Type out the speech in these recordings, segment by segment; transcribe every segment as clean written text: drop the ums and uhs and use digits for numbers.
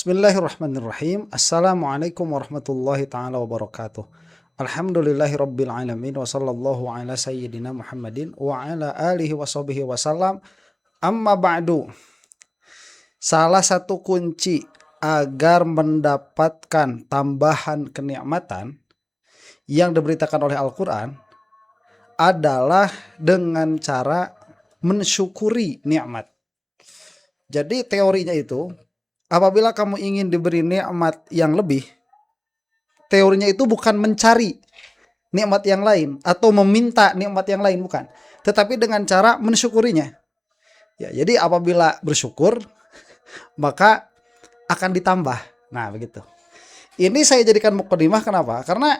Bismillahirrahmanirrahim. Assalamualaikum warahmatullahi ta'ala wabarakatuh. Alhamdulillahi rabbil alamin wa sallallahu ala sayyidina Muhammadin wa ala alihi wa sahbihi wasallam. Amma ba'du. Salah satu kunci agar mendapatkan tambahan kenikmatan yang diberitakan oleh Al-Quran adalah dengan cara mensyukuri nikmat. Jadi teorinya itu, apabila kamu ingin diberi nikmat yang lebih, teorinya itu bukan mencari nikmat yang lain atau meminta nikmat yang lain, bukan, tetapi dengan cara mensyukurinya. Ya, jadi apabila bersyukur, maka akan ditambah. Nah, begitu. Ini saya jadikan mukadimah, kenapa? Karena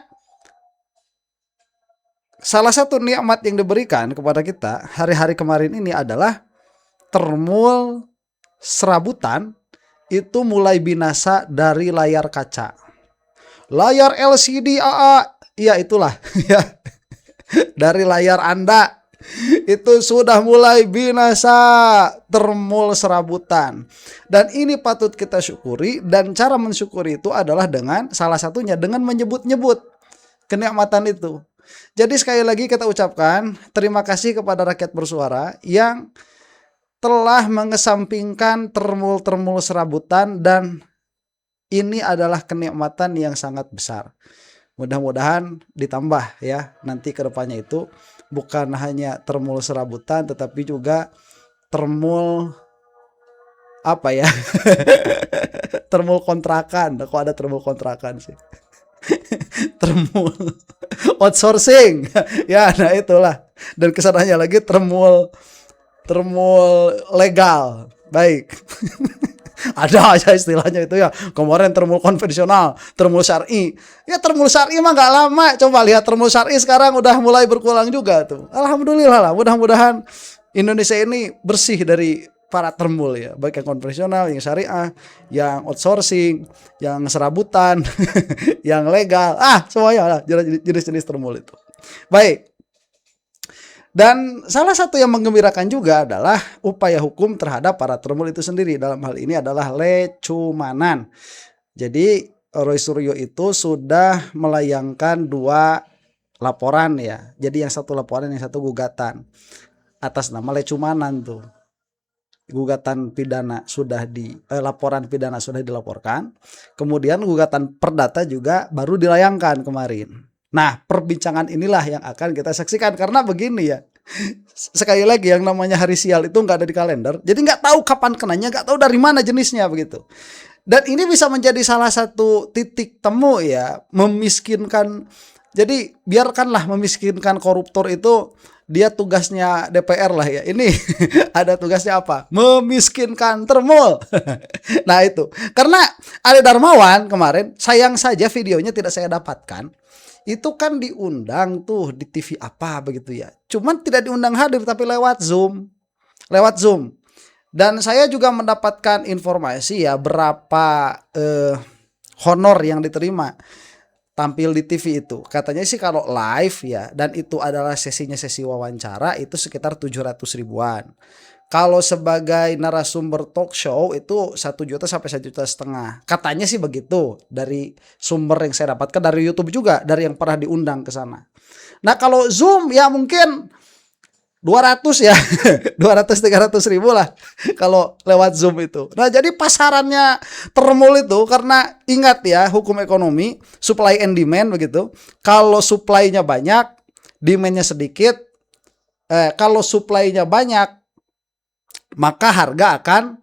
salah satu nikmat yang diberikan kepada kita hari-hari kemarin ini adalah termul serabutan itu mulai binasa dari layar kaca. Layar LCD AA, ya itulah ya. Dari layar Anda itu sudah mulai binasa termul serabutan. Dan ini patut kita syukuri, dan cara mensyukuri itu adalah dengan salah satunya dengan menyebut-nyebut kenikmatan itu. Jadi sekali lagi kita ucapkan terima kasih kepada rakyat bersuara yang telah mengesampingkan termul-termul serabutan, dan ini adalah kenikmatan yang sangat besar. Mudah-mudahan ditambah ya nanti ke depannya, itu bukan hanya termul serabutan tetapi juga termul apa ya? Termul kontrakan. Kok ada termul kontrakan sih? Termul outsourcing. Ya, nah itulah. Dan kesananya lagi termul legal. Baik. Ada aja istilahnya itu ya. Kemarin termul konvensional, termul syar'i. Ya termul syar'i mah gak lama. Coba lihat termul syar'i sekarang udah mulai berkurang juga tuh. Alhamdulillah lah. Mudah-mudahan Indonesia ini bersih dari para termul ya. Baik yang konvensional, yang syariah, yang outsourcing, yang serabutan, yang legal. Semuanya lah jenis-jenis termul itu. Baik. Dan salah satu yang menggembirakan juga adalah upaya hukum terhadap para termul itu sendiri. Dalam hal ini adalah lecumanan. Jadi Roy Suryo itu sudah melayangkan 2 laporan ya. Jadi yang satu laporan, yang satu gugatan atas nama lecumanan tuh. Gugatan pidana sudah laporan pidana sudah dilaporkan. Kemudian gugatan perdata juga baru dilayangkan kemarin. Nah, perbincangan inilah yang akan kita saksikan, karena begini ya. Sekali lagi, yang namanya hari sial itu nggak ada di kalender, jadi nggak tahu kapan kenanya, nggak tahu dari mana jenisnya begitu. Dan ini bisa menjadi salah satu titik temu ya, memiskinkan. Jadi biarkanlah memiskinkan koruptor itu, dia tugasnya DPR lah ya. Ini ada tugasnya apa? Memiskinkan termul. Nah itu, karena Ade Darmawan kemarin, sayang saja videonya tidak saya dapatkan. Itu kan diundang tuh di TV apa begitu ya. Cuman tidak diundang hadir, tapi lewat Zoom. Dan saya juga mendapatkan informasi ya berapa honor yang diterima tampil di TV itu. Katanya sih kalau live ya, dan itu adalah sesinya sesi wawancara, itu sekitar 700 ribuan. Kalau sebagai narasumber talk show itu 1 juta sampai 1,5 juta. Katanya sih begitu dari sumber yang saya dapatkan dari YouTube juga, dari yang pernah diundang ke sana. Nah, kalau Zoom ya mungkin 200 ya. 200-300 ribu lah kalau lewat Zoom itu. Nah, jadi pasarannya termul itu, karena ingat ya hukum ekonomi, supply and demand begitu. Kalau supply-nya banyak, demand-nya sedikit. Kalau supply-nya banyak, maka harga akan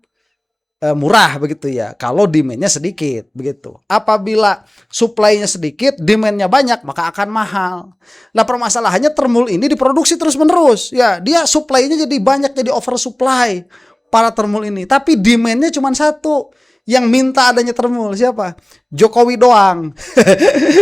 murah begitu ya. Kalau demand-nya sedikit begitu. Apabila supply-nya sedikit, demand-nya banyak, maka akan mahal. Nah, permasalahannya termul ini diproduksi terus-menerus. Ya, dia supply-nya jadi banyak, jadi oversupply para termul ini. Tapi demand-nya cuma satu. Yang minta adanya termul siapa? Jokowi doang.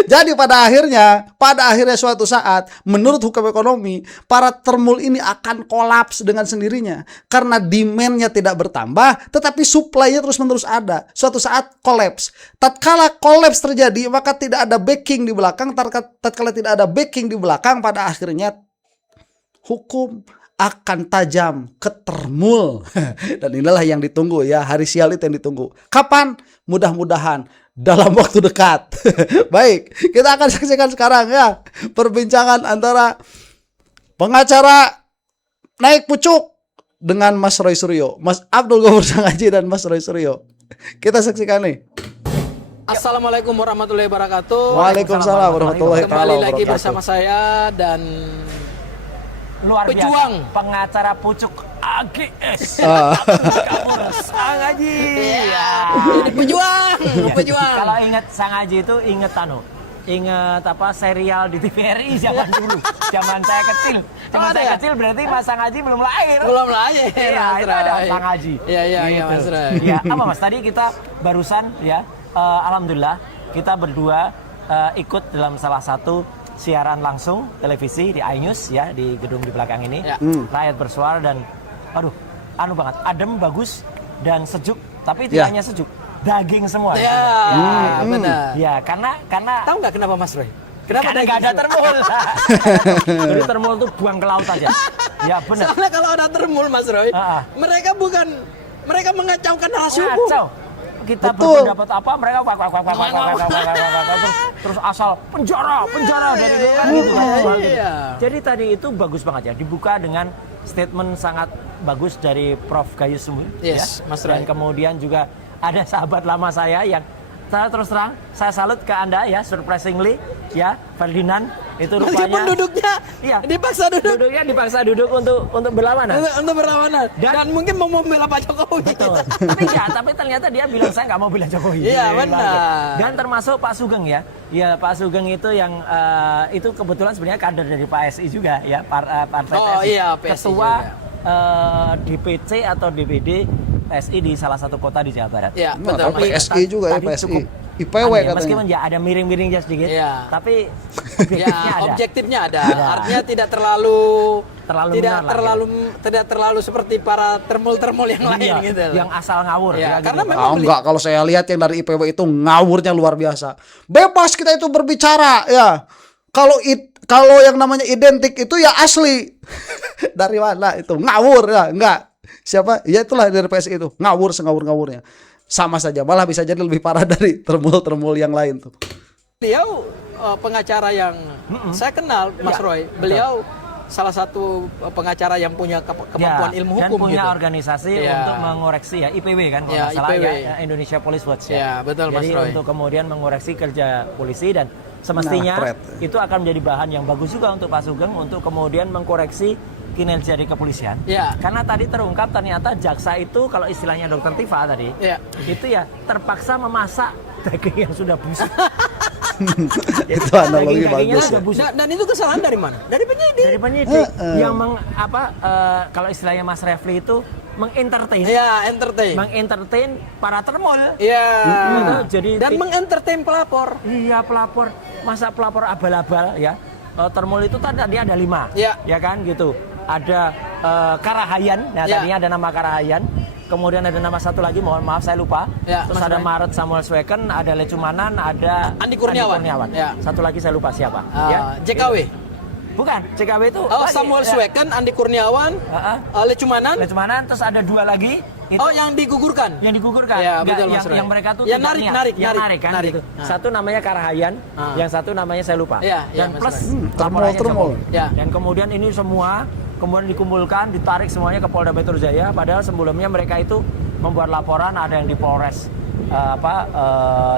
Jadi pada akhirnya suatu saat, menurut hukum ekonomi, para termul ini akan kolaps dengan sendirinya. Karena demand-nya tidak bertambah, tetapi supply-nya terus-menerus ada. Suatu saat kolaps. Tatkala kolaps terjadi, maka tidak ada backing di belakang. Tatkala tidak ada backing di belakang, pada akhirnya hukum akan tajam ke termul. Dan inilah yang ditunggu ya, hari sial itu yang ditunggu. Kapan? Mudah-mudahan dalam waktu dekat. Baik, kita akan saksikan sekarang ya perbincangan antara pengacara naik pucuk dengan Mas Roy Suryo, Mas Abdul Ghafur Sangaji dan Mas Roy Suryo. Kita saksikan nih. Assalamualaikum warahmatullahi wabarakatuh. Waalaikumsalam warahmatullahi wabarakatuh. Kembali lagi bersama saya dan luar biasa pejuang pengacara pucuk AGS Ghafur Sangaji. ya. Ini pejuang, pejuang. Kalau ingat Sangaji itu inget inget apa serial di TVRI zaman dulu, zaman saya kecil. Zaman saya kecil berarti Mas Sangaji belum lahir. Belum lahir. Iya, itu ada Sangaji. Iya, gitu. Mas Ray. Iya, apa Mas? Tadi kita barusan ya, alhamdulillah kita berdua ikut dalam salah satu siaran langsung televisi di iNews ya, di gedung di belakang ini. Ya. Rakyat bersuara dan aduh, anu banget, adem, bagus dan sejuk, tapi tidak hanya sejuk, daging semua. Ya, benar. Ya, karena Tahu nggak kenapa Mas Roy? Kenapa karena nggak ada termul. Jadi termul tuh buang ke laut aja. Ya benar. Soalnya kalau ada termul Mas Roy, mereka mengacaukan narasi hukum. Ngacau. Kita Betul. berpendapat apa, mereka terus asal penjara dari dulu kan gitu kan. Iya. Jadi tadi itu bagus banget ya, dibuka dengan statement sangat bagus dari Prof. Gayus Sumi. Yes, ya. Mas Dan Ray. kemudian juga ada sahabat lama saya yang saya terus terang, saya salut ke Anda ya, surprisingly ya, Ferdinand itu rupanya Meskipun duduknya iya, dipaksa dipaksa duduk untuk berlawanan. untuk berlawanan dan mungkin mau membela Pak Jokowi. Betul. tapi ternyata dia bilang saya nggak mau bela Jokowi. Iya, benar. Dan termasuk Pak Sugeng ya. Ya Pak Sugeng itu yang itu kebetulan sebenarnya kader dari PSI juga ya, partai PSI. Iya, PSI Ketua juga. DPC atau DPD PSI di salah satu kota di Jawa Barat. Iya, Nah, betul. tapi Mas. PSI juga ya, Tadi PSI. cukup IPW aneh, katanya. meskipun ya ada miring-miringnya sedikit, Iya. tapi Ya, objektifnya ada. objektifnya ada. Ada. Artinya tidak terlalu minor lah, tidak terlalu seperti para termul-termul yang lain Iya, gitu. yang asal ngawur. Ya, ya, karena gitu. memang Enggak, kalau saya lihat yang dari IPW itu ngawurnya luar biasa. Bebas kita itu berbicara ya. Kalau yang namanya identik itu ya asli. Dari mana itu? Ngawur ya, enggak. Siapa? Ya itulah dari PSI itu. Ngawur sengawur-ngawurnya. Sama saja, malah bisa jadi lebih parah dari termul-termul yang lain tuh. beliau pengacara yang saya kenal, Mas Roy. Beliau salah satu pengacara yang punya kemampuan ilmu dan hukum punya gitu. organisasi Ya. untuk mengoreksi ya, IPW kan kalau Ya, nggak salah IPW. ya, Indonesia Police Watch Ya, betul, Mas Jadi Roy. untuk kemudian mengoreksi kerja polisi dan semestinya Nah, itu akan menjadi bahan yang bagus juga untuk Pak Sugeng untuk kemudian mengkoreksi kinerja di kepolisian. Ya. Karena tadi terungkap ternyata jaksa itu kalau istilahnya Dokter Tifa tadi, Ya. itu ya terpaksa memasak daging yang sudah busuk. Itu analogi Daging-dagingnya bagus ya. sudah busuk. Dan itu kesalahan dari mana? Dari penyidik. Dari penyidik yang kalau istilahnya Mas Refli itu mengentertain, Ya, mengentertain para termul. Ya. Jadi Dan mengentertain pelapor. iya, pelapor, masa pelapor abal-abal ya. Termul itu tadi ada 5, Ya. ya kan gitu. Ada Karahayan, nah Ya. tadinya ada nama Karahayan. Kemudian ada nama satu lagi, mohon maaf saya lupa. Ya, Terus Mas ada Roy. Maret Samuel Sweken, ada Lecumanan, ada Andi Kurniawan. Ya. Satu lagi saya lupa siapa. ya. JKW. Bukan, JKW itu. Oh, lagi, Samuel ya. Sweken, Andi Kurniawan, Lecumanan. Lecumanan, terus ada 2 lagi. Itu Oh, yang digugurkan. yang digugurkan. Ya, Nggak, betul, Mas Roy. yang mereka tuh Ya, tidak narik, niat. narik, Yang narik, kan narik. gitu. Nah. Satu namanya Karahayan, yang satu namanya saya lupa. Ya, ya, Dan Mas plus Roy. laporannya termul. Jokowi. Ya. Dan kemudian ini semua kemudian dikumpulkan, ditarik semuanya ke Polda Metro Jaya, padahal sebelumnya mereka itu membuat laporan, ada yang di Polres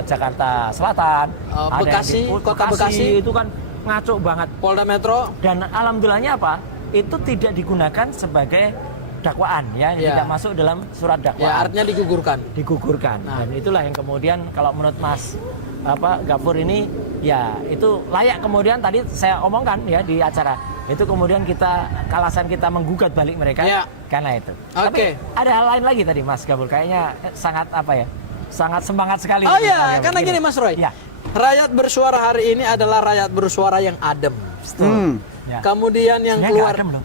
Jakarta Selatan, ada Bekasi, yang di Kota Bekasi. itu kan ngaco banget. Polda Metro. Dan alhamdulillahnya apa? Itu tidak digunakan sebagai dakwaan ya, Ya. tidak masuk dalam surat Ya, dakwaan. artinya digugurkan. Digugurkan. Nah. Dan itulah yang kemudian kalau menurut Mas Ghafur ini ya itu layak kemudian tadi saya omongkan ya di acara. Itu kemudian alasan kita menggugat balik mereka Ya. karena itu. Oke. Tapi ada hal lain lagi tadi Mas Ghafur, kayaknya sangat sangat semangat sekali. Oh iya, karena gini Mas Roy. Ya. Rakyat bersuara hari ini adalah rakyat bersuara yang adem. Ya. Kemudian yang Sebenarnya keluar nggak adem loh.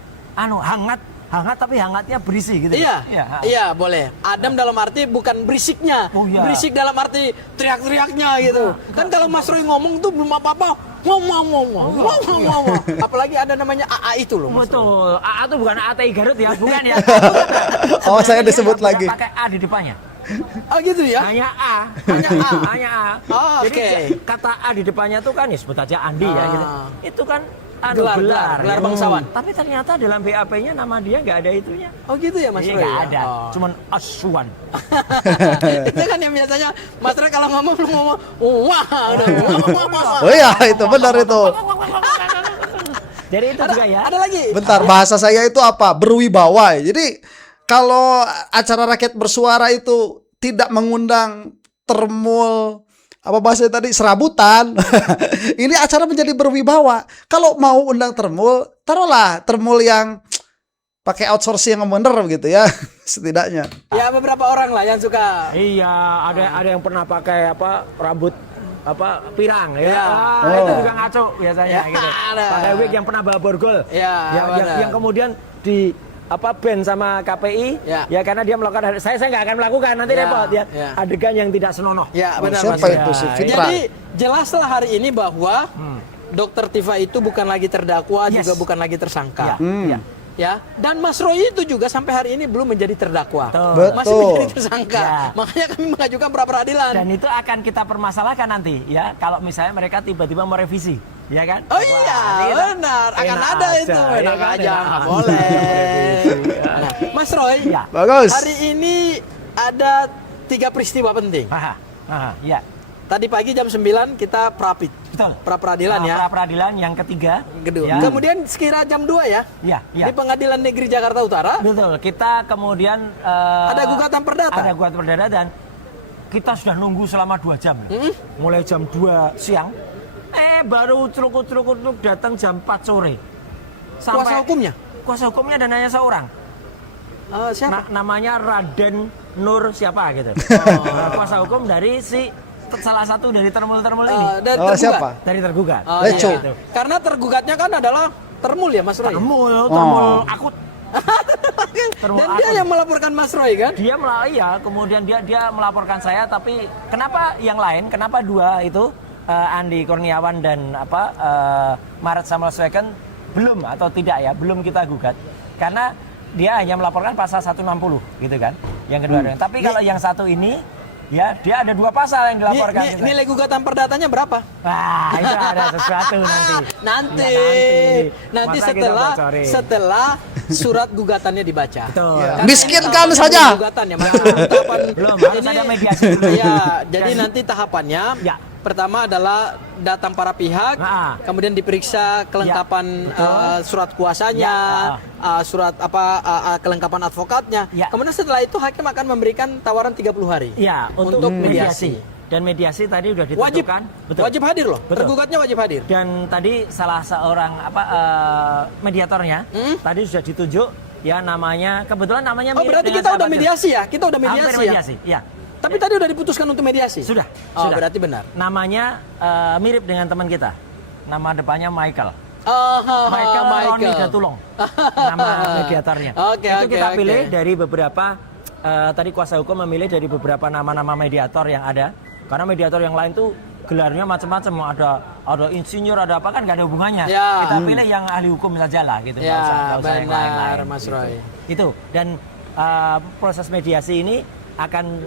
Hangat tapi hangatnya berisi gitu. Iya, Iya. iya boleh. Adem dalam arti bukan berisiknya, Oh, iya. berisik dalam arti teriak-teriaknya gitu. Kan kalau Mas Roy ngomong tuh belum apa-apa, Apalagi ada namanya AA itu loh. Mas. Betul. AA itu bukan ATI Garut ya, bukan ya. Oh, saya Sebenarnya disebut dia lagi. pakai A di depannya. Oh gitu ya? Hanya A. Hanya A. Hanya A. Oh, Jadi oke. kata A di depannya tuh kan ya sebut aja Andi ya gitu. Itu kan Gelar ya. bangsawan. Tapi ternyata dalam BAP-nya nama dia nggak ada itunya. Oh gitu ya Mas Iya, Roy? nggak ya? ada. Oh. Cuman Aswan. Itu kan yang biasanya Mas Roy kalau ngomong lu ngomong wah udah wah. Oh iya, itu benar itu. Jadi itu juga ya. Ada lagi? Bentar, bahasa saya itu apa? Berwibawa. Jadi kalau acara rakyat bersuara itu tidak mengundang termul apa bahasanya tadi serabutan. Ini acara menjadi berwibawa. Kalau mau undang termul, taruhlah termul yang pakai outsourcing yang bener gitu ya, setidaknya. Ya beberapa orang lah yang suka. Iya, ada yang pernah pakai apa rambut apa pirang ya. Ya. Itu juga ngaco biasanya Ya, gitu. ada. Pakai wig yang pernah bawa borgol. Ya, benar. yang kemudian di apa ban sama KPI Ya. karena dia melakukan saya nggak akan melakukan nanti Ya, repot ya. ya. Adegan yang tidak senonoh. Ya benar siapa Mas. itu si Ya, Fitra? Jadi jelaslah hari ini bahwa Dokter Tifa itu bukan lagi terdakwa, Yes. juga bukan lagi tersangka. Ya. Ya, dan Mas Roy itu juga sampai hari ini belum menjadi terdakwa, Betul. masih menjadi tersangka. Ya. Makanya kami mengajukan pra peradilan. Dan itu akan kita permasalahkan nanti ya kalau misalnya mereka tiba-tiba mau revisi, ya kan? Oh iya, benar. Akan enak ada aja, itu, ya enak kan? aja, Enak nggak aja. boleh. Nah, Mas Roy, Ya. Bagus. hari ini ada 3 peristiwa penting. Ya, Tadi pagi jam 9 kita prapit, betul. pra peradilan ya. Pra peradilan yang ketiga. Gedung. Ya. Kemudian sekira jam 2 ya, Ya, ya. di Pengadilan Negeri Jakarta Utara Betul. Kita kemudian ada gugatan perdata. Ada gugatan perdata dan kita sudah nunggu selama 2 jam. Mulai jam 2 siang. Baru celuk-celuk datang jam 4 sore. Kuasa hukumnya? Kuasa hukumnya dan hanya seorang. Siapa? Namanya Raden Nur siapa gitu. Kuasa hukum dari salah satu dari termul-termul ini. Dari Oh, tergugat. siapa? Dari tergugat. Oh, Leco. iya. Karena tergugatnya kan adalah termul ya Mas Roy. Termul Oh. akut. Dan dia yang melaporkan Mas Roy kan? Dia kemudian dia melaporkan saya, tapi kenapa yang lain, kenapa 2 itu Andi Kurniawan dan Maret Samuel Sweken belum atau tidak ya, belum kita gugat. Karena dia hanya melaporkan pasal 160 gitu kan. Yang kedua. Tapi kalau yang satu ini ya dia ada 2 pasal yang dilaporkan. gitu. Nilai gugatan perdatanya berapa? Wah, itu ada sesuatu nanti. Nanti Masa kita setelah bocorin. setelah surat gugatannya dibaca. Betul. Ya. Karena Miskinkan tahapan saja. Gugatan ya, Mas. Tahapan Belum, harus ada mediasi dulu. Iya, jadi nanti tahapannya Ya. pertama adalah datang para pihak, kemudian diperiksa kelengkapan surat kuasanya, surat kelengkapan advokatnya. Ya. Kemudian setelah itu hakim akan memberikan tawaran 30 hari. Ya, untuk mediasi. Dan mediasi tadi sudah ditentukan. Wajib hadir loh. Betul. Tergugatnya wajib hadir. Dan tadi salah seorang mediatornya tadi sudah ditunjuk ya namanya kebetulan namanya Oh, mirip berarti dengan kita udah sahabat mediasi ya? Kita udah Hampir mediasi ya? mediasi, ya. Tapi tadi udah diputuskan untuk mediasi? Sudah. Oh, sudah. berarti benar. Namanya mirip dengan teman kita. Nama depannya Michael. Michael. Roni Datulong. Nama mediatornya. Oke, Itu oke, kita oke. pilih dari beberapa tadi kuasa hukum memilih dari beberapa nama-nama mediator yang ada. Karena mediator yang lain tuh gelarnya macam-macam, ada insinyur, ada apa kan nggak ada hubungannya. Ya. Kita pilih yang ahli hukum saja lah gitu. Nggak Ya, nggak usah yang benar lain-lain, Mas gitu. Roy. Itu dan proses mediasi ini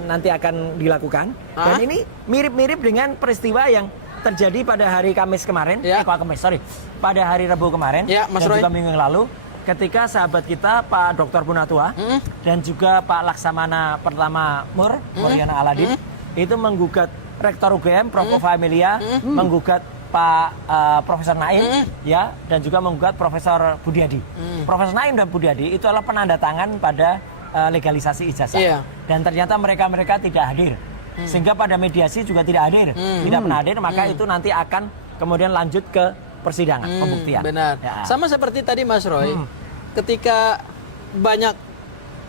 nanti akan dilakukan dan ini mirip-mirip dengan peristiwa yang terjadi pada hari Kamis kemarin. Ya. Pada hari Rabu kemarin Ya, Mas dan Roy. juga minggu yang lalu ketika sahabat kita Pak Dr. Punatua dan juga Pak Laksamana pertama Muriana Aladin itu menggugat Rektor UGM Prof. Ova Amelia, menggugat Pak Profesor Naim ya dan juga menggugat Profesor Budiadi. Profesor Naim dan Budiadi itu adalah penanda tangan pada legalisasi ijazah. Iya. Dan ternyata mereka tidak hadir. Sehingga pada mediasi juga tidak hadir. Tidak pernah hadir, maka itu nanti akan kemudian lanjut ke persidangan, pembuktian. Benar. Ya. Sama seperti tadi Mas Roy, ketika banyak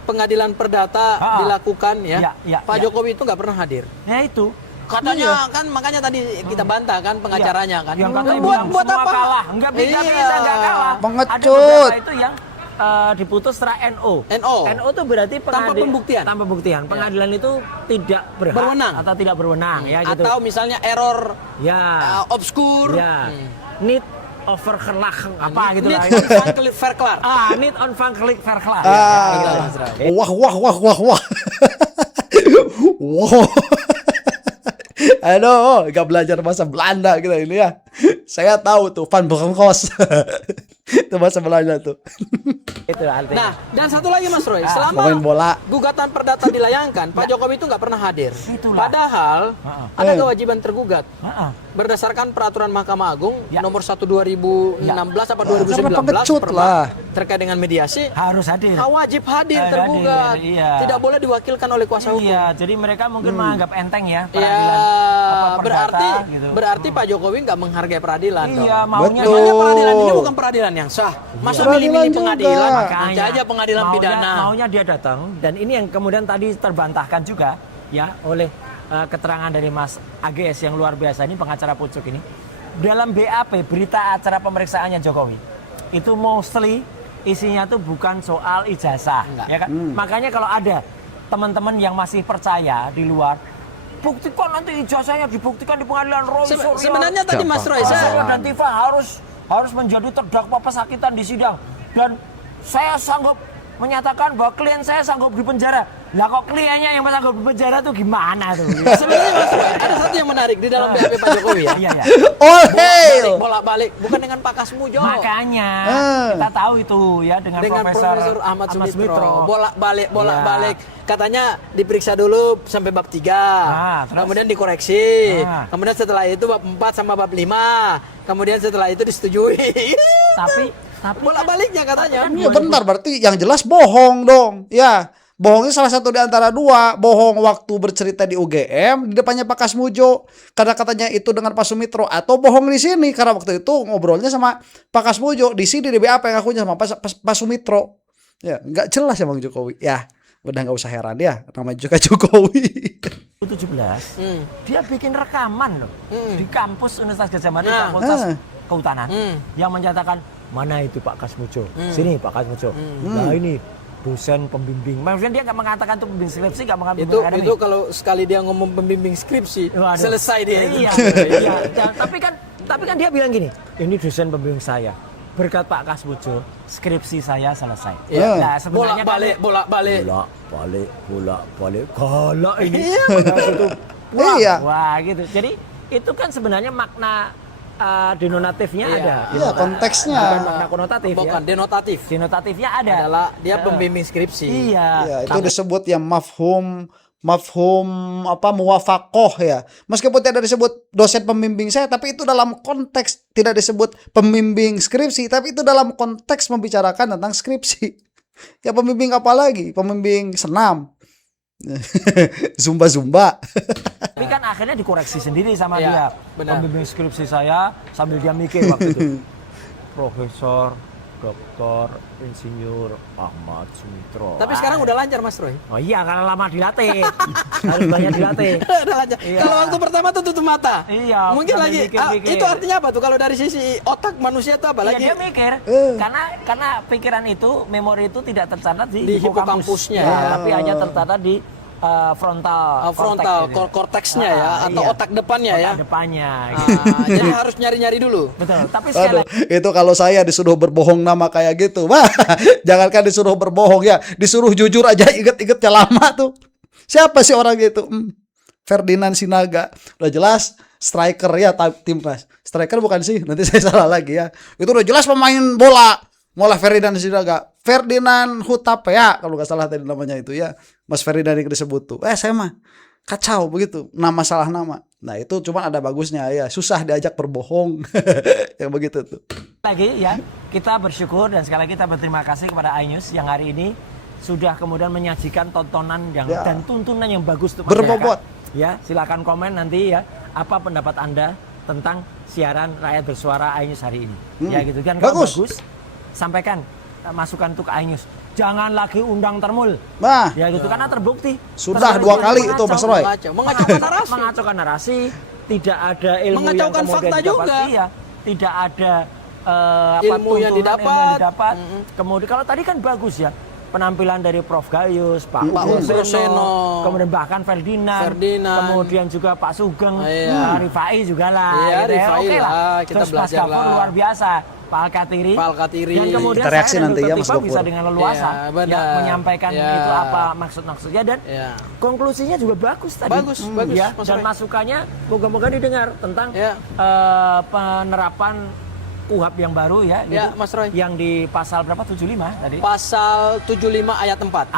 pengadilan perdata dilakukan ya, Pak Jokowi itu nggak pernah hadir. Ya itu. Katanya kan makanya tadi kita bantah kan pengacaranya kan. Yang katanya buat bilang buat semua apa? kalah. Enggak bisa, Iya. enggak kalah. Pengecut. Ada beberapa itu yang diputus setelah NO. NO. NO itu berarti Tanpa pembuktian. Tanpa pembuktian. Pengadilan itu tidak berhak Berwenang. atau tidak berwenang ya gitu. Atau misalnya error Ya. obskur. Ya. Need overgelag apa gitu Need lah. on verklaar. Need on verklik verklag. gitu, Mas Roy. Wah. Wow. Aduh, gak belajar bahasa Belanda kita ini ya. Saya tahu tuh Van Bronckhorst. Itu bahasa Belanda tuh. Itu artinya. Nah, dan satu lagi Mas Roy, Pemain selama bola. gugatan perdata dilayangkan, Pak Jokowi itu nggak pernah hadir. Itulah. Padahal ada kewajiban tergugat Heeh. berdasarkan peraturan Mahkamah Agung Ya. nomor 1 2016 apa 2019 karena pengecut lah. terkait dengan mediasi Harus hadir. wajib hadir Hadir, tergugat. iya. Tidak boleh diwakilkan oleh kuasa hukum. Iya, jadi mereka mungkin menganggap enteng ya Ya, peradilan apa, berarti perdata, gitu. berarti Pak Jokowi nggak menghargai peradilan Iya, dong. maunya Betul. Makanya peradilan ini bukan peradilan yang sah. Masa Peradilan milih-milih juga. pengadilan? Makanya Nanti aja pengadilan pidana. Maunya dia datang dan ini yang kemudian tadi terbantahkan juga ya oleh keterangan dari Mas AGS yang luar biasa ini pengacara Pucuk ini. Dalam BAP berita acara pemeriksaannya Jokowi itu mostly isinya tuh bukan soal ijazah, Enggak. ya kan? Makanya kalau ada teman-teman yang masih percaya di luar, buktikan nanti ijazahnya dibuktikan di pengadilan Roy Suryo. Sebenarnya tadi Mas Roy, Saya saya dan Tifa harus menjadi terdakwa pesakitan di sidang dan saya sanggup menyatakan bahwa klien saya sanggup di penjara. Lah kok kliennya yang sanggup di penjara tuh gimana tuh? sebenarnya Mas Roy, ada satu yang menarik di dalam BAP Pak Jokowi ya. Iya ya. Oh, hey. Bolak-balik bukan dengan Pak Kasmujo. Makanya kita tahu itu ya dengan Profesor Ahmad Sumitro. Bolak-balik. Katanya diperiksa dulu sampai bab 3. Terus? Kemudian dikoreksi. Nah. Kemudian setelah itu bab 4 sama bab 5. Kemudian setelah itu disetujui. Tapi bolak-baliknya katanya. Ya bentar, berarti yang jelas bohong dong. Ya, bohongnya salah satu di antara dua. Bohong waktu bercerita di UGM di depannya Pak Kasmujo karena katanya itu dengan Pak Sumitro, atau bohong di sini karena waktu itu ngobrolnya sama Pak Kasmujo di sini di BAP yang ngakunya sama Pak Sumitro. Ya, nggak jelas ya Bang Jokowi. Ya, udah nggak usah heran ya, namanya juga Jokowi. 2017 dia bikin rekaman loh di kampus Universitas Gadjah Mada Nah. Fakultas Kehutanan yang menyatakan mana itu Pak Kasmujo, sini Pak Kasmujo, nah ini dosen pembimbing. Maksudnya dia nggak mengatakan itu pembimbing skripsi, nggak mengatakan Itu pembimbing akademik. kalau sekali dia ngomong pembimbing skripsi, Waduh. selesai dia. Iya, iya. Tapi kan dia bilang gini, ini dosen pembimbing saya. Berkat Pak Kasmujo, skripsi saya selesai. Iya. Nah, sebenarnya Bolak-balik. bolak-balik, galak ini. Iya. Nah, gitu. Pulang. Iya. Wah, gitu. Jadi itu kan sebenarnya makna denotatifnya Iya. ada. Iya, konteksnya. Bukan makna konotatif Bukan ya. denotatif. Denotatifnya ada. Adalah dia pembimbing skripsi. Iya. Ya, itu disebut ya mafhum apa muwafaqoh ya. Meskipun tidak disebut dosen pembimbing saya, tapi itu dalam konteks tidak disebut pembimbing skripsi, tapi itu dalam konteks membicarakan tentang skripsi. Ya pembimbing apa lagi? Pembimbing senam. Zumba. Tapi kan akhirnya dikoreksi sendiri sama Iya, dia. benar. Pembimbing skripsi saya sambil dia mikir waktu itu. Profesor Dr. Insinyur Ahmad Sumitro. Tapi sekarang udah lancar Mas Roy. Oh iya, karena lama dilatih. Harus banyak dilatih. Udah lancar. Iya. Kalau waktu pertama tuh tutup mata. Iya, Mungkin sambil lagi mikir-mikir. itu artinya apa tuh kalau dari sisi otak manusia itu apa Iya, lagi? dia mikir. Karena pikiran itu, memori itu tidak tercatat Di di hipokampusnya. Ya, tapi hanya tercatat di frontal korteksnya ya atau iya. otak depannya ya. Otak depannya. Jadi harus nyari-nyari dulu. Betul. Tapi sekali Aduh, lagi, itu kalau saya disuruh berbohong nama kayak gitu, wah, jangankan disuruh berbohong ya, disuruh jujur aja inget-ingetnya lama tuh. Siapa sih orang itu? Ferdinand Sinaga. Udah jelas striker ya timnas. Striker bukan sih, nanti saya salah lagi ya. Itu udah jelas pemain bola. Mulai Ferdinand Sinaga, Ferdinand Hutapea kalau nggak salah tadi namanya itu ya, Mas Ferdinand yang disebut tuh. Saya mah kacau begitu, nama salah nama. Nah itu cuma ada bagusnya ya, susah diajak berbohong, yang begitu tuh. lagi ya, kita bersyukur dan sekali lagi kita berterima kasih kepada iNews yang hari ini sudah kemudian menyajikan tontonan yang Ya. dan tuntunan yang bagus untuk Berbobot. masyarakat. Ya, silakan komen nanti ya, apa pendapat Anda tentang siaran Rakyat Bersuara iNews hari ini. Ya gitu kan, kalau bagus, sampaikan masukan untuk iNews. Jangan lagi undang Termul. Nah, Ya gitu karena terbukti sudah Termul 2 kali itu Mas Roy. Mengacaukan narasi. Mengacaukan narasi, tidak ada ilmu Mengacaukan yang kemudian fakta didapat. juga. Iya, tidak ada Ilmu yang didapat. Kemudian kalau tadi kan bagus ya. Penampilan dari Prof. Gayus, Pak Seno, kemudian bahkan Ferdinand, kemudian juga Pak Sugeng, Rifai juga lah. Iya, gitu ya. Rifai Oke lah, kita terus Mas belajar Gafur lah. luar biasa, Pak Alkatiri. Dan kemudian Kita reaksi saya dan nanti Dr. ya, Mas Tipa Gafur. bisa dengan leluasa benar. menyampaikan itu apa maksud-maksudnya dan konklusinya juga bagus tadi. Bagus, ya. Mas Dan Roy. masukannya moga-moga didengar tentang penerapan KUHP yang baru ya, gitu, Mas Roy. yang di pasal berapa 75 tadi? Pasal 75 ayat 4.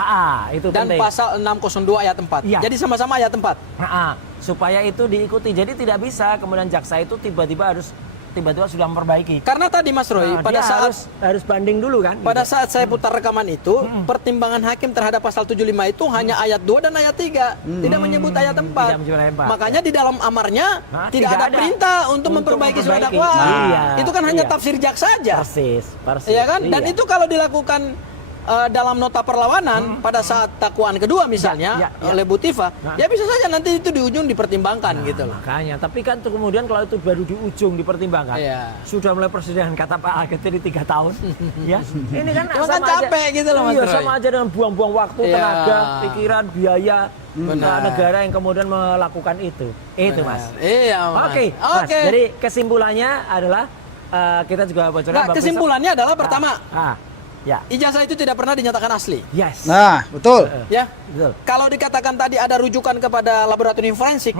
Itu Dan penting. pasal 602 ayat 4. Iya. Jadi sama-sama ayat 4. Supaya itu diikuti. Jadi tidak bisa kemudian jaksa itu tiba-tiba sudah memperbaiki. Karena tadi Mas Roy, pada dia saat harus banding dulu kan. pada gitu. saat saya putar rekaman itu, pertimbangan hakim terhadap pasal 75 itu hanya ayat 2 dan ayat 3, tidak menyebut ayat 4. Tidak menyebut ayat 4. Makanya di dalam amarnya tidak ada perintah untuk memperbaiki surat dakwaan. Iya. Itu kan hanya Iya. tafsir jaksa saja. Persis. Iya kan? Dan Iya. itu kalau dilakukan dalam nota perlawanan pada saat dakwaan kedua misalnya Ya. oleh Bu Tifa, ya bisa saja nanti itu di ujung dipertimbangkan gitu loh. Makanya, tapi kan kemudian kalau itu baru di ujung dipertimbangkan, Iya. sudah mulai persidangan kata Pak Alkatiri 3 tahun, ya. Ini kan Cuma kan capek gitu loh, Mas Iya, Roy. sama aja dengan buang-buang waktu, Iya. tenaga, pikiran, biaya Benar. negara yang kemudian melakukan itu. Itu, Mas. Iya, Mas. Oke, Mas. Jadi kesimpulannya adalah kita juga bocoran. Nah, kesimpulannya adalah pertama, ya. ijazah itu tidak pernah dinyatakan asli. Yes. Nah, betul. Ya. Betul. Kalau dikatakan tadi ada rujukan kepada laboratorium forensik,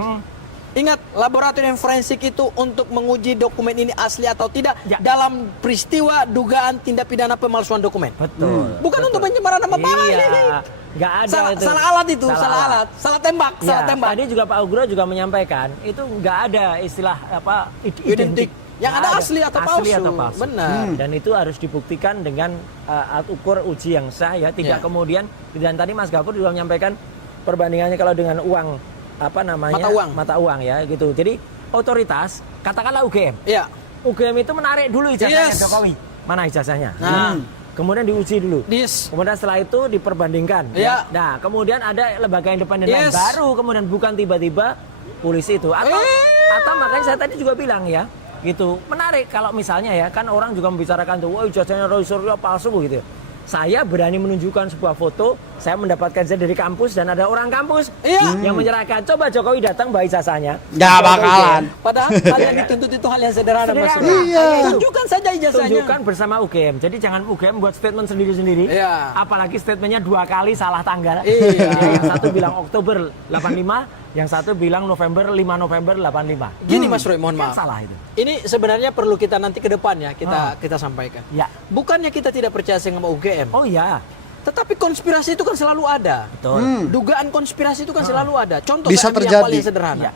ingat laboratorium forensik itu untuk menguji dokumen ini asli atau tidak Ya. dalam peristiwa dugaan tindak pidana pemalsuan dokumen. Betul. Bukan untuk pencemaran nama baik. Iya. Nggak ada itu. Salah alat itu, salah alat, salah tembak, Ya, salah tembak. tadi juga Pak Ugro juga menyampaikan itu nggak ada istilah apa Identik. Yang Nggak ada asli atau palsu. Benar. Dan itu harus dibuktikan dengan alat ukur uji yang sah ya, tidak Ya. kemudian dan tadi Mas Gafur juga menyampaikan perbandingannya kalau dengan uang apa namanya Mata uang. ya gitu. Jadi otoritas katakanlah UGM. Iya. UGM itu menarik dulu ijazahnya Yes. Jokowi. Mana ijazahnya? Nah. Kemudian diuji dulu. Kemudian setelah itu diperbandingkan. Iya. Nah, kemudian ada lembaga independen lain Yes. baru, kemudian bukan tiba-tiba polisi itu. Atau makanya saya tadi juga bilang ya, gitu. Menarik kalau misalnya ya, kan orang juga membicarakan tuh, wah ijazahnya Roy Suryo palsu gitu. Saya berani menunjukkan sebuah foto, saya mendapatkan ijazah dari kampus dan ada orang kampus yang menyerahkan. Coba Jokowi datang bawa ijazahnya. Nggak bakalan. Padahal hal yang dituntut itu hal yang sederhana, Mas. Iya. Tunjukkan saja ijazahnya. Tunjukkan bersama UGM. Jadi jangan UGM buat statement sendiri-sendiri. Iya. Apalagi statementnya 2 kali salah tanggal. Iya. Yang satu bilang Oktober 85, yang satu bilang November 5 November 85. Gini Mas Roy, mohon Kan maaf. salah itu. Ini sebenarnya perlu kita nanti ke depan ya, kita sampaikan. Ya. Bukannya kita tidak percaya sama UGM, Oh iya, tetapi konspirasi itu kan selalu ada. betul. Dugaan konspirasi itu kan selalu ada. Contoh Bisa saya ambil yang terjadi. paling sederhana. Ya.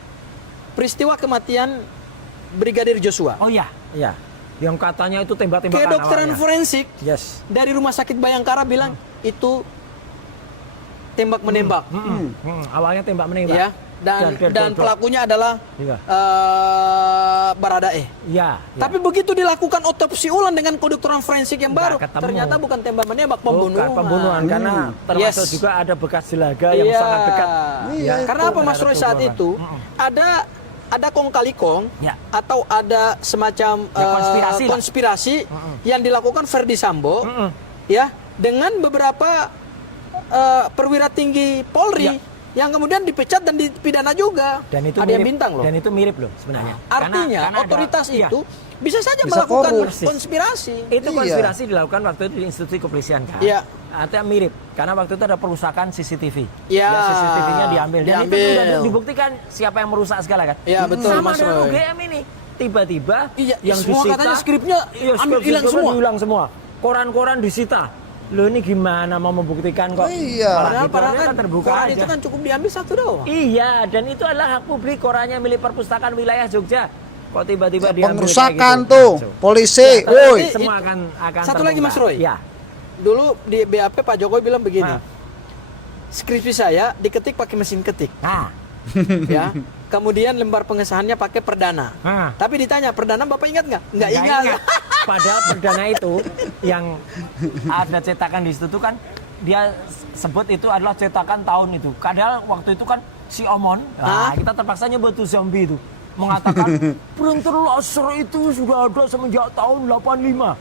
Peristiwa kematian Brigadir Joshua. Oh iya, iya. Yang katanya itu tembak-tembakan Kedokteran awalnya. forensik Yes. dari Rumah Sakit Bayangkara bilang itu tembak-menembak. Awalnya tembak menembak. Ya. Dan pelakunya adalah Iya. Baradae. Iya. Tapi begitu dilakukan otopsi ulang dengan kedokteran forensik yang baru, Nggak ketemu. ternyata bukan tembak menembak, Bukan pembunuhan. pembunuhan karena termasuk Yes. juga ada bekas jelaga yang Iya. sangat dekat. Iya, Karena itu. apa Mas Roy saat Terhadap itu ada kong kali kong Ya. atau ada semacam Ya, konspirasi lah. konspirasi yang dilakukan Verdi Sambo ya dengan beberapa perwira tinggi Polri yang kemudian dipecat dan dipidana juga. Dan itu ada yang mirip, bintang loh. Dan itu mirip loh sebenarnya. Artinya Karena ada- otoritas iya. itu bisa saja Bisa melakukan korup. konspirasi. Itu Iya. konspirasi dilakukan waktu itu di institusi kepolisian kan. Iya. Artinya mirip karena waktu itu ada perusakan CCTV. Iya. Ya, CCTV-nya diambil. Dan itu Diambil. sudah dibuktikan siapa yang merusak segala kan. Iya, betul, Sama Mas dengan Roy. UGM ini. Tiba-tiba Iya, yang semua disita, katanya skripnya ambil hilang semua. Hilang semua. Koran-koran disita. Loh ini gimana mau membuktikan kok? Iya. Padahal kan terbuka koran aja. itu kan cukup diambil satu doang. Iya, dan itu adalah hak publik, korannya milik perpustakaan wilayah Jogja. Kok tiba-tiba diambil Pengerusakan kayak gitu? tuh, Kacau. polisi, Ya, woi. tapi semua akan Satu lagi, terbuka. Mas Roy. Ya. Dulu di BAP Pak Jokowi bilang begini. Ah. Skripsi saya diketik pakai mesin ketik, Nah, ya. Kemudian lembar pengesahannya pakai perdana. nah. Tapi ditanya, perdana Bapak ingat nggak? Nggak Nggak ingat. Padahal perdana itu yang ada cetakan di situ tuh kan dia sebut itu adalah cetakan tahun itu. Padahal waktu itu kan si Omon, nah, kita terpaksa nyebut tuh zombie itu. mengatakan printer laser itu sudah ada semenjak tahun 85.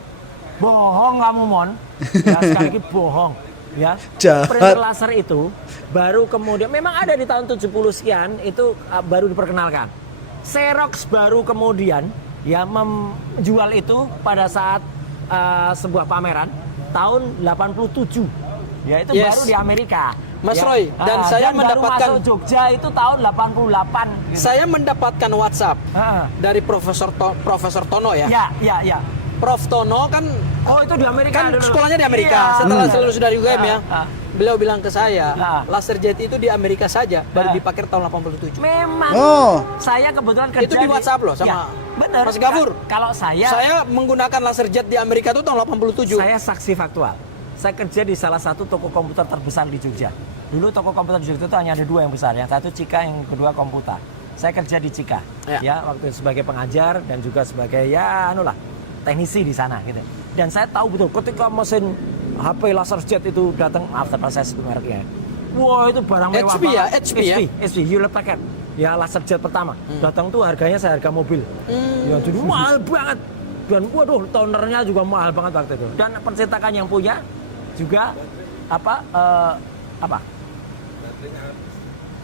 Bohong kamu, Mon. Ya, sekali lagi bohong. Ya, Jahat. printer laser itu baru kemudian memang ada di tahun 70 sekian itu baru diperkenalkan. Xerox baru kemudian ya menjual itu pada saat sebuah pameran tahun 87. Ya itu Yes. baru di Amerika. Mas Ya. Roy, dan saya baru mendapatkan- masuk Jogja itu tahun 88 gitu. Saya mendapatkan WhatsApp Ah. dari Profesor Tono ya. Ya. Prof Tono kan Oh itu di Amerika kan dulu. sekolahnya di Amerika. Iya. Setelah lulus dari UGM ya. Ah. Beliau bilang ke saya, Ah. laser jet itu di Amerika saja baru Ah. dipakai tahun 87. Memang. Oh. Saya kebetulan kerja Itu di WhatsApp loh sama Ya, bener. Mas Gafur. Kalau saya menggunakan laser jet di Amerika itu tahun 87. Saya saksi faktual. Saya kerja di salah satu toko komputer terbesar di Jogja. Dulu toko komputer di Jogja itu hanya ada 2 yang besar. Yang satu Cika, yang kedua Komputa. Saya kerja di Cika. Ya, waktu itu sebagai pengajar dan juga sebagai teknisi di sana gitu. Dan saya tahu betul ketika mesin HP laser jet itu datang, maaf terpaksa saya sebut mereknya. Wah, itu barang mewah HP ya? banget. HP ya? HP, Hewlett Packard. Ya, laser jet pertama. Datang tuh harganya seharga mobil. Ya, jadi mahal banget. Dan waduh, tonernya juga mahal banget waktu itu. Dan pencetakan yang punya juga apa?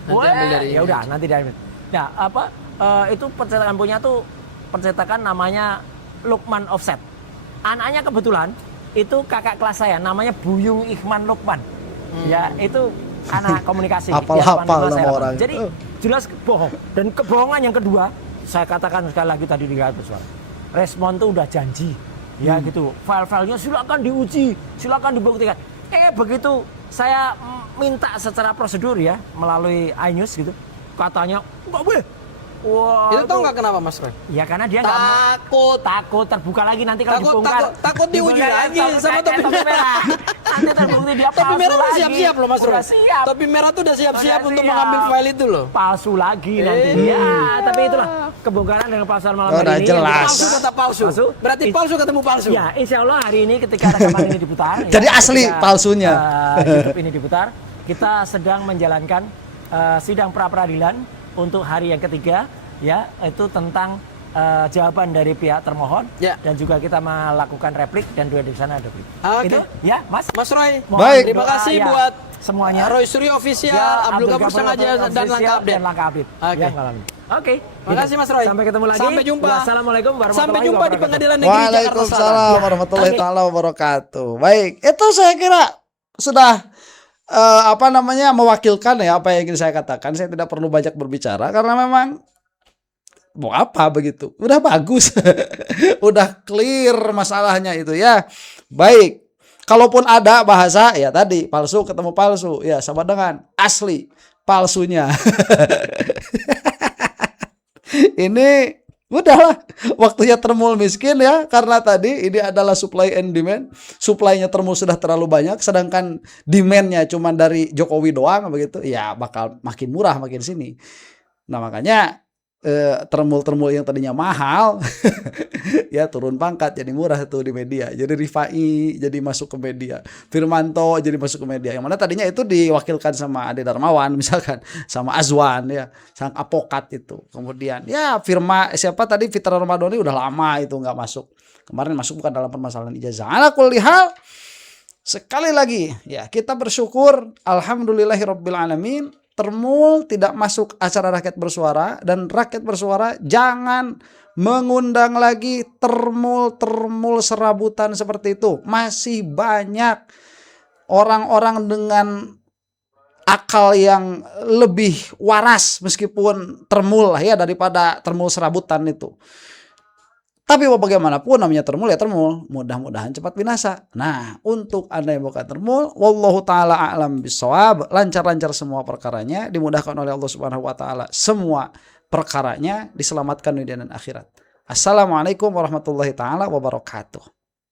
Nanti ambil dari ya udah nanti dari. Nah, itu pencetakan punya tuh pencetakan namanya Lukman Offset. Anaknya kebetulan itu kakak kelas saya, namanya Buyung Ikhman Lukman. Ya, itu anak komunikasi. Hafal-hafal Dia 85, nama orang. Jadi jelas bohong. Dan kebohongan yang kedua, saya katakan sekali lagi tadi di radio suara. Respon tuh udah janji. Ya gitu. File-filenya silakan diuji, silakan dibuktikan. Begitu saya minta secara prosedur ya melalui iNews gitu. Katanya enggak boleh. Wah, Itu tahu nggak kenapa Mas Roy? ya karena dia nggak takut terbuka lagi nanti kalau dibongkar. Takut diuji Dibongkar lagi sama topi merah. Nanti terbukti dia palsu Topi merah udah lagi. siap-siap loh Mas Roy. Udah siap. Topi merah tuh udah siap-siap Udah untuk siap. mengambil file itu loh. Palsu lagi nanti. Ya, tapi itulah kebongkaran dengan palsuan malam Udah hari ini. jelas. Palsu kata palsu. Berarti palsu ketemu palsu. Ya, insya Allah hari ini ketika rekaman ini diputar. Jadi asli palsunya. YouTube ini diputar. Kita sedang menjalankan sidang pra-peradilan untuk hari yang ketiga. Ya, itu tentang jawaban dari pihak termohon. Ya. Dan juga kita melakukan replik dan dua di sana ada replik. Oke. Itu, ya, Mas. Mas Roy, Baik. terima kasih Ya, buat semuanya. Roy Suryo Official, Ya, Abdul Ghafur Sengaja dan Langkah Update. Dan Langkah Update. Oke. Ya, malam ini. Oke. Terima kasih Mas Roy. Sampai ketemu lagi. Sampai jumpa. Wassalamualaikum warahmatullahi Sampai jumpa di wabarakatuh. Pengadilan Negeri Jakarta Selatan. Waalaikumsalam warahmatullahi Oke. taala wabarakatuh. Baik, itu saya kira sudah mewakilkan ya apa yang ingin saya katakan. Saya tidak perlu banyak berbicara karena memang mau apa begitu. Udah bagus. Udah clear masalahnya itu ya. Baik. Kalaupun ada bahasa ya tadi palsu ketemu palsu ya sama dengan asli palsunya. Ini udahlah waktunya termul miskin ya karena tadi ini adalah supply and demand. Supply-nya termul sudah terlalu banyak sedangkan demand-nya cuma dari Jokowi doang begitu. Ya bakal makin murah makin sini. Nah makanya termul-termul yang tadinya mahal ya turun pangkat jadi murah tuh di media. Jadi Rifai jadi masuk ke media, Firmanto jadi masuk ke media. Yang mana tadinya itu diwakilkan sama Ade Darmawan misalkan, sama Azwan ya, sang apokat itu. Kemudian ya siapa tadi Fitra Ramadhani udah lama itu nggak masuk. Kemarin masuk bukan dalam permasalahan ijazah. Ala kulli hal sekali lagi ya kita bersyukur alhamdulillahirabbil alamin. Termul tidak masuk acara rakyat bersuara dan rakyat bersuara jangan mengundang lagi termul serabutan seperti itu. Masih banyak orang-orang dengan akal yang lebih waras meskipun termul lah ya daripada termul serabutan itu. Tapi bagaimanapun namanya termul ya termul, mudah-mudahan cepat binasa. Nah, untuk Anda yang bukan termul, wallahu taala a'lam bissawab, lancar-lancar semua perkaranya, dimudahkan oleh Allah Subhanahu wa taala semua perkaranya, diselamatkan dunia dan akhirat. Assalamualaikum warahmatullahi taala wabarakatuh.